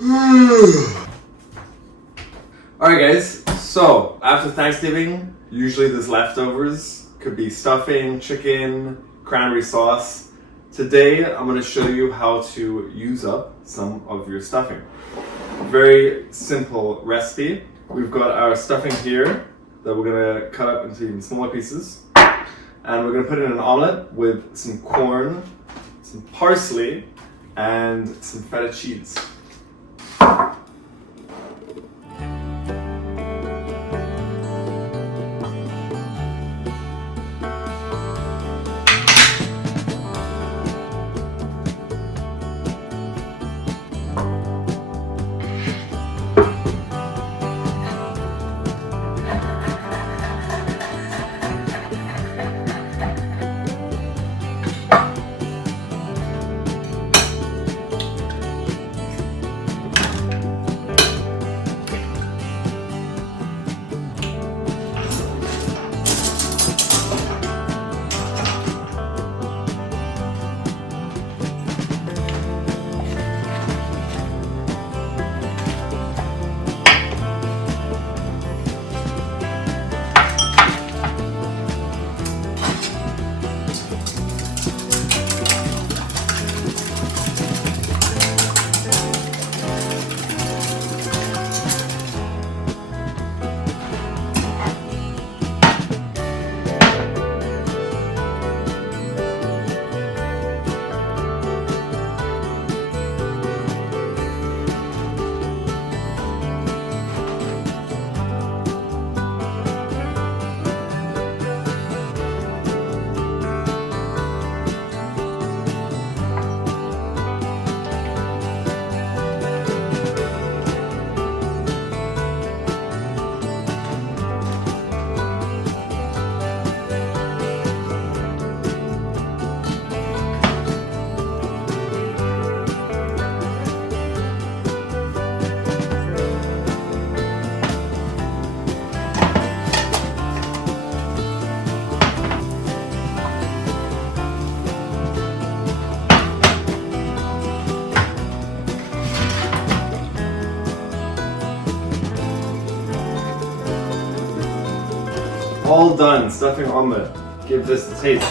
Alright guys, so after Thanksgiving, usually there's leftovers. Could be stuffing, chicken, cranberry sauce. Today I'm going to show you how to use up some of your stuffing. Very simple recipe. We've got our stuffing here that we're going to cut up into even smaller pieces. And we're going to put it in an omelette with some corn, some parsley, and some feta cheese. All done, stuffing omelette. Give this a taste.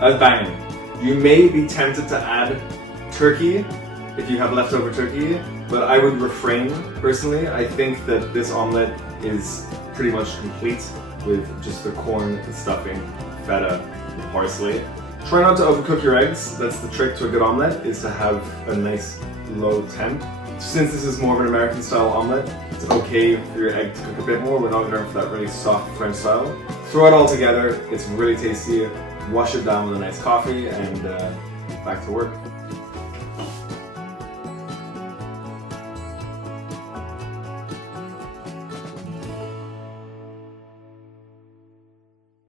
That's banging. You may be tempted to add turkey if you have leftover turkey, but I would refrain personally. I think that this omelette is pretty much complete with just the corn, the stuffing, feta, the parsley. Try not to overcook your eggs. That's the trick to a good omelette, is to have a nice low temp. Since this is more of an American style omelette, it's okay for your egg to cook a bit more. We're not going for that really soft French style. Throw it all together. It's really tasty. Wash it down with a nice coffee and back to work.